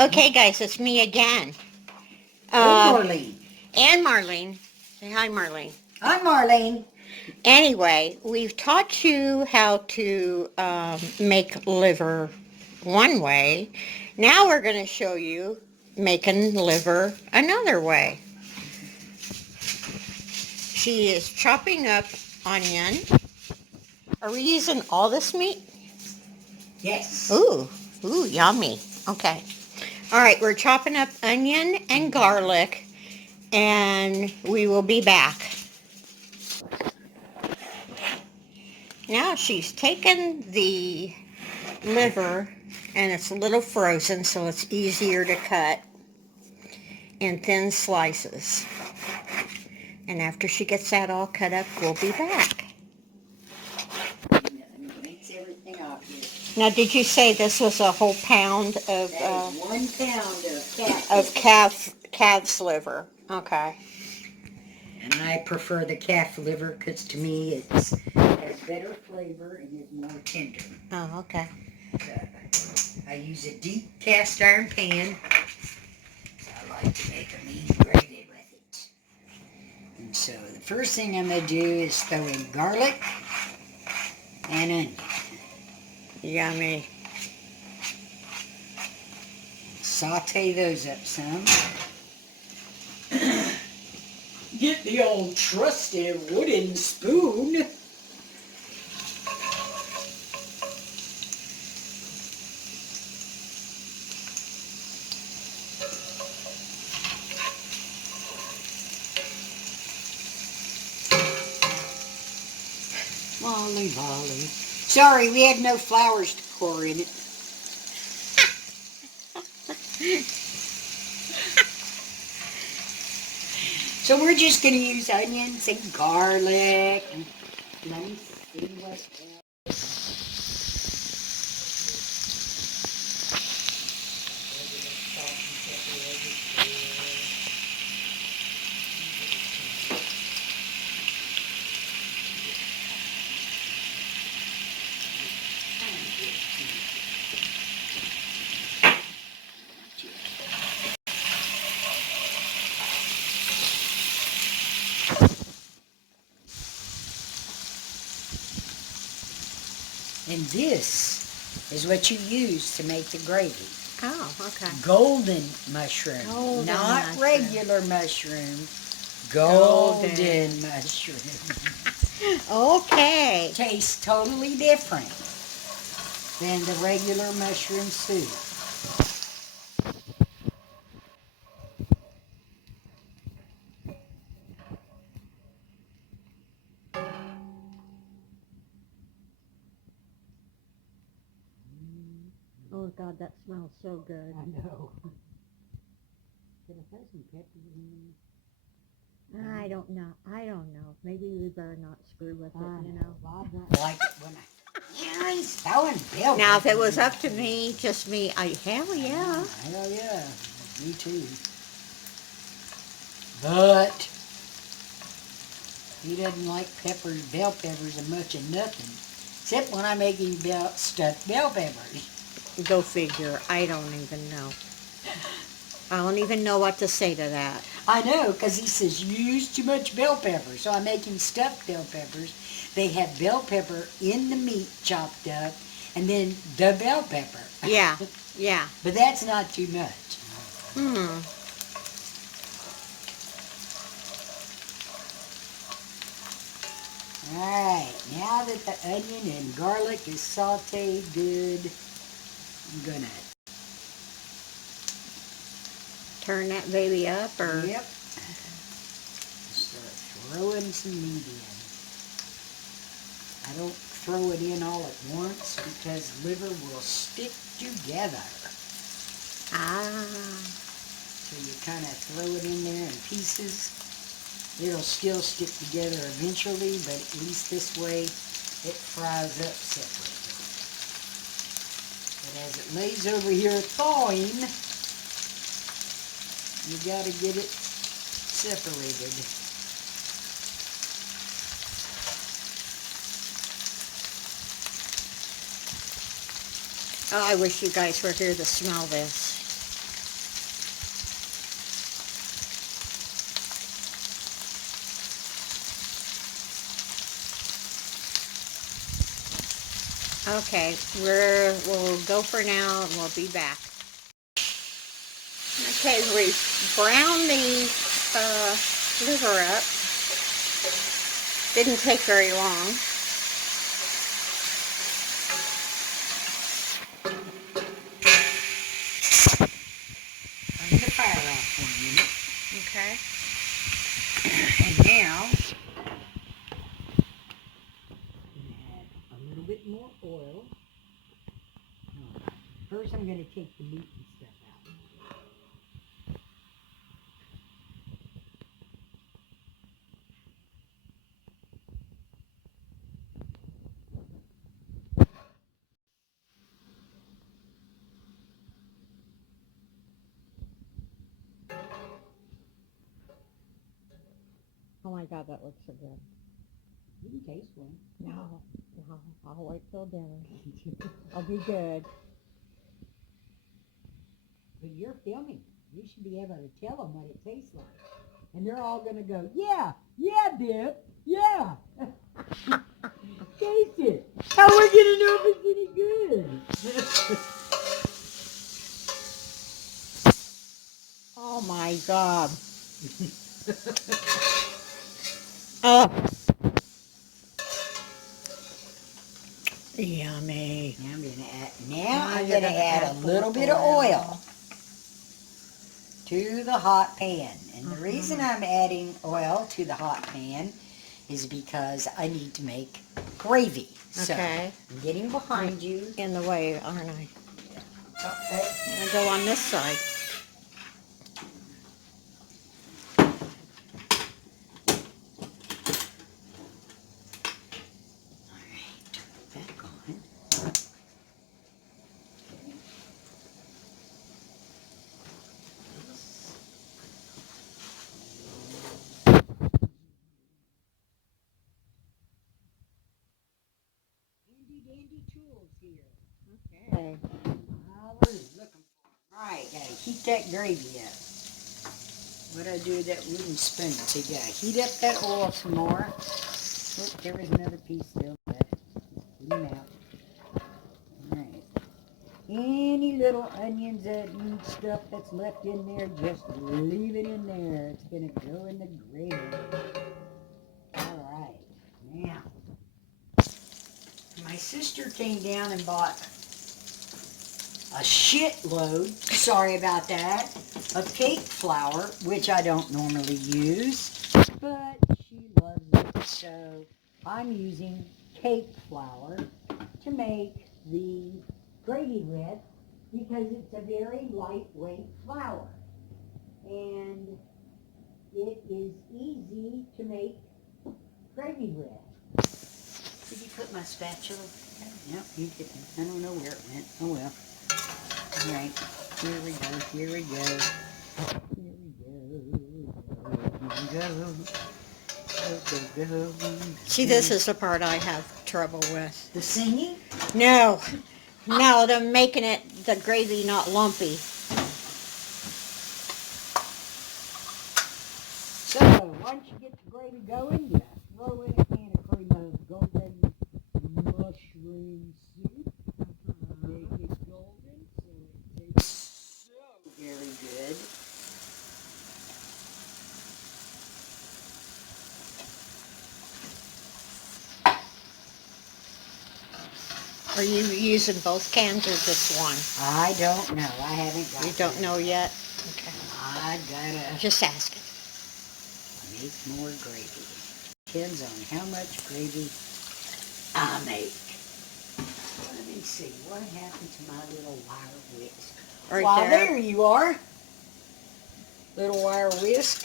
Okay, guys, it's me again. And Uh, Marlene. and Marlene. Say hi, Marlene. I'm Marlene. Anyway, we've taught you how to make liver one way. Now we're going to show you making liver another way. She is chopping up onion. Are we using all this meat? Yes. Ooh, yummy. Okay. All right, we're chopping up onion and garlic, and we will be back. Now she's taken the liver, and it's a little frozen, so it's easier to cut in thin slices. And after she gets that all cut up, we'll be back. Rinse everything off here. Now, did you say this was a whole pound of That is 1 pound of calf's liver? Okay. And I prefer the calf liver because to me it has better flavor and is more tender. Oh, okay. So, I use a deep cast iron pan. I like to make a meat gravy with it. And so the first thing I'm going to do is throw in garlic and onion. Yummy. Saute those up some. Get the old trusty wooden spoon. Molly, Molly. Sorry, we had no flowers to pour in it. So we're just going to use onions and garlic. And let me see what else. And this is what you use to make the gravy. Oh, okay. Golden mushroom. Golden not mushroom. regular mushroom. Golden mushroom. Okay. Tastes totally different than the regular mushroom soup. Oh, God, that smells so good. I know. Can I put some pepper in? I don't know. Maybe we better not screw with it, you know. Well, I don't like it when he's throwing bell Now, if it was peppers up to me, just me, hell yeah. Hell yeah. Me too. But he doesn't like bell peppers as much as nothing. Except when I'm making stuffed bell peppers. Go figure. I don't even know. I don't even know what to say to that. I know, because he says, you use too much bell pepper. So I'm making stuffed bell peppers. They have bell pepper in the meat chopped up, and then the bell pepper. Yeah, yeah. But that's not too much. Alright, now that the onion and garlic is sauteed good, I'm gonna Turn that baby up, or? Yep. Start throwing some meat in. I don't throw it in all at once because liver will stick together. Ah. So you kind of throw it in there in pieces. It'll still stick together eventually, but at least this way it fries up separately. But as it lays over here thawing, you got to get it separated. Oh, I wish you guys were here to smell this. Okay, we'll go for now and we'll be back. Okay, we've browned the liver up. Didn't take very long. Turn the fire off for a minute. Okay. And now, I'm going to add a little bit more oil. First, I'm going to take the meat and stuff out. Oh my God, that looks so good. You can taste one. No, I'll wait till dinner. I'll be good. But you're filming. You should be able to tell them what it tastes like. And they're all going to go, yeah, Biff, yeah. Taste it. How are we going to know if it's any good? Oh my God. Oh. Yummy. Now I'm going to add a little bit of oil to the hot pan. And the reason I'm adding oil to the hot pan is because I need to make gravy. So Okay. I'm getting behind you. In the way, aren't I? Okay. I'm gonna go on this side. Back on. Handy dandy tools here. Okay. Hallelujah. Looking for. Alright, gotta heat that gravy up. What I do with that wooden spoon? So you gotta heat up that oil some more. Oh, there was another piece still left. Clean them out. Alright. Any little onions that need stuff that's left in there, just leave it in there. It's gonna go in the gravy. Alright. Now, my sister came down and bought a shitload, sorry about that, of cake flour, which I don't normally use, but she loves it, so I'm using cake flour to make the gravy with, because it's a very lightweight flour, and it is easy to make gravy with. Did you put my spatula? No, you didn't. I don't know where it went. Oh well. All right, here we go, here we go. Here we go. See, this is the part I have trouble with. The singing? No, the making it, the gravy not lumpy. So, once you get the gravy going, you throw in a can of cream of golden mushroom soup. Make it golden so it tastes so very good. Are you using both cans or just one? I don't know. I haven't got You don't know yet? Okay. I gotta Just asking. make more gravy. Depends on how much gravy I make. Let me see. What happened to my little wire whisk? Right Well, there. there you are. Little wire whisk.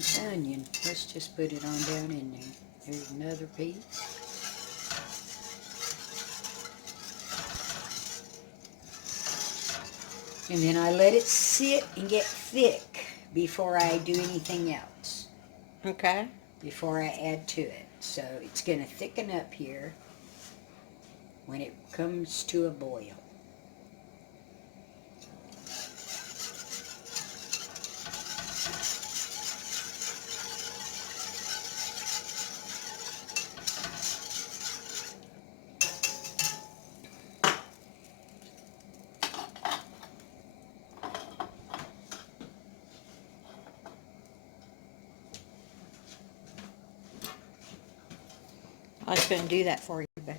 the onion. Let's just put it on down in there. There's another piece. And then I let it sit and get thick before I do anything else. Okay. Before I add to it. So it's going to thicken up here when it comes to a boil. I was going to do that for you, but...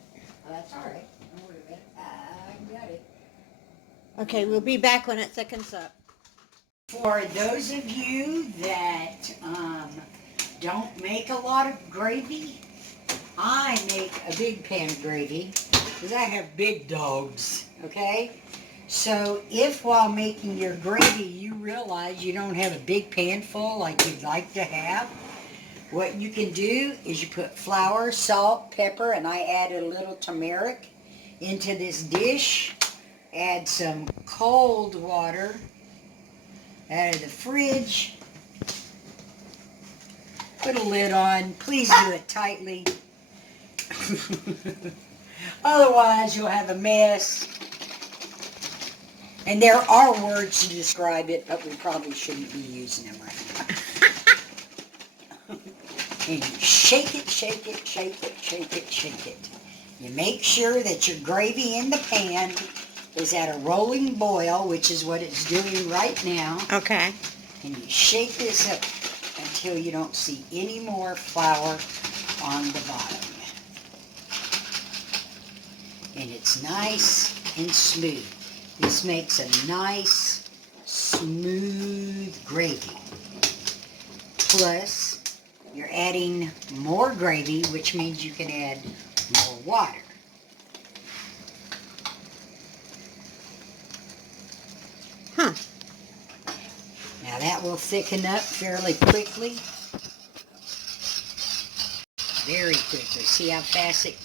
Oh, that's all right. Don't worry about it. I got it. Okay, we'll be back when it thickens up. For those of you that don't make a lot of gravy, I make a big pan of gravy because I have big dogs, okay? So if while making your gravy you realize you don't have a big pan full like you'd like to have, what you can do is you put flour, salt, pepper, and I added a little turmeric into this dish. Add some cold water out of the fridge. Put a lid on. Please do it tightly. Otherwise, you'll have a mess. And there are words to describe it, but we probably shouldn't be using them right now. And you shake it, shake it, shake it, shake it, shake it. You make sure that your gravy in the pan is at a rolling boil, which is what it's doing right now. Okay. And you shake this up until you don't see any more flour on the bottom. And it's nice and smooth. This makes a nice, smooth gravy. Plus, you're adding more gravy, which means you can add more water. Huh. Now that will thicken up fairly quickly. Very quickly. See how fast it...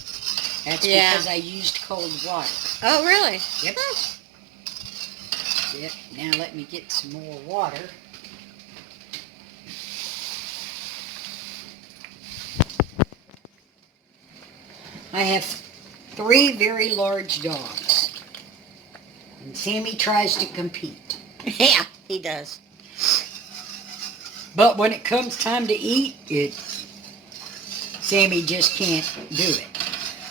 That's because I used cold water. Oh, really? Yep. Yep. Now let me get some more water. I have 3 very large dogs. And Sammy tries to compete. Yeah, he does. But when it comes time to eat, Sammy just can't do it.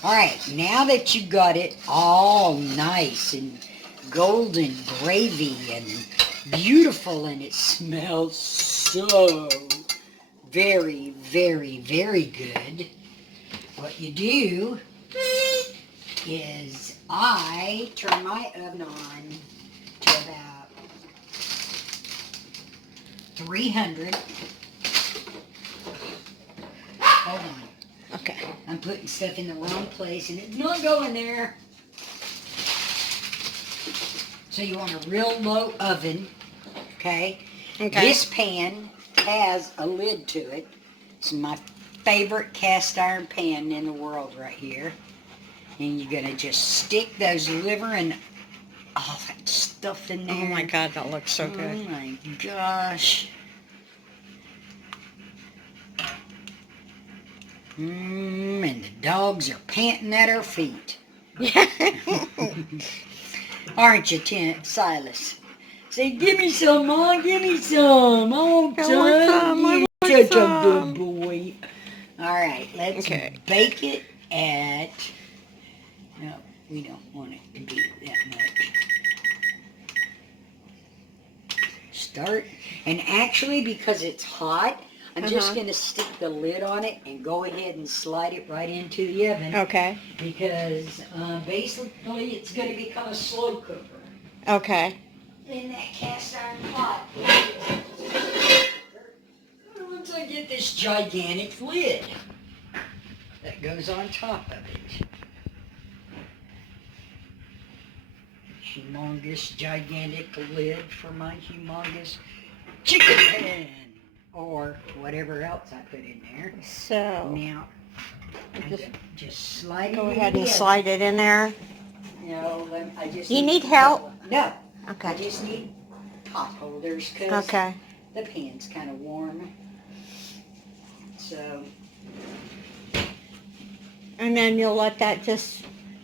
All right, now that you got it all nice and golden gravy and beautiful, and it smells so very, very, very good, what you do is I turn my oven on to about 300. Hold on. Okay. I'm putting stuff in the wrong place and it's not going there. So you want a real low oven, okay? Okay. This pan has a lid to it. It's my favorite cast iron pan in the world right here. And you're going to just stick those liver and all that stuff in there. Oh my God, that looks so good. Oh my gosh. And the dogs are panting at our feet. Aren't you, Silas? Say, give me some, Mom, give me some. Oh, son, you're such a good boy. All right, let's bake it at... No, we don't want it to be that much. Start. And actually, because it's hot, I'm just going to stick the lid on it and go ahead and slide it right into the oven. Okay. Because basically it's going to become a slow cooker. Okay. In that cast iron pot. Once I get this gigantic lid that goes on top of it. Humongous, gigantic lid for my humongous chicken pan. Or whatever else I put in there. So Now, just slide it go in ahead and again. slide it in there. No, I just Do you need help? No. Okay. I just need pot holders because Okay. the pan's kind of warm. So. And then you'll let that just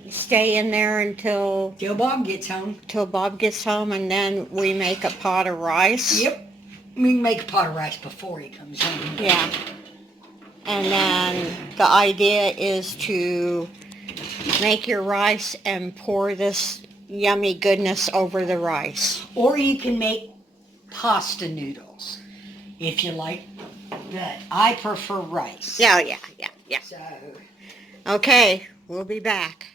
stay in there until Bob gets home. Bob gets home, and then we make a pot of rice. Yep. We can make a pot of rice before he comes home. Yeah. And then the idea is to make your rice and pour this yummy goodness over the rice. Or you can make pasta noodles if you like. But I prefer rice. Yeah. So Okay, we'll be back.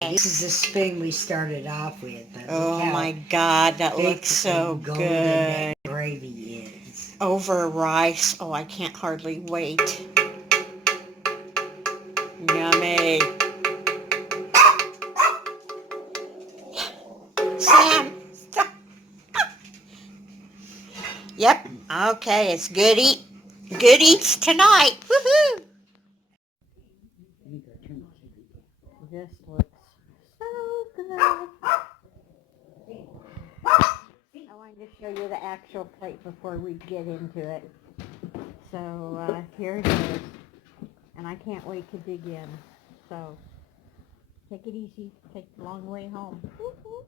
this is the spoon we started off with. But Oh look how my God, that thick looks so and golden good. that gravy is. Over rice. Oh, I can't hardly wait. Yummy. Sam, stop. Yep. Okay, it's good eats tonight. Woohoo! This looks so good. I wanted to show you the actual plate before we get into it. So here it is. And I can't wait to dig in. So take it easy. Take the long way home. Woo-hoo.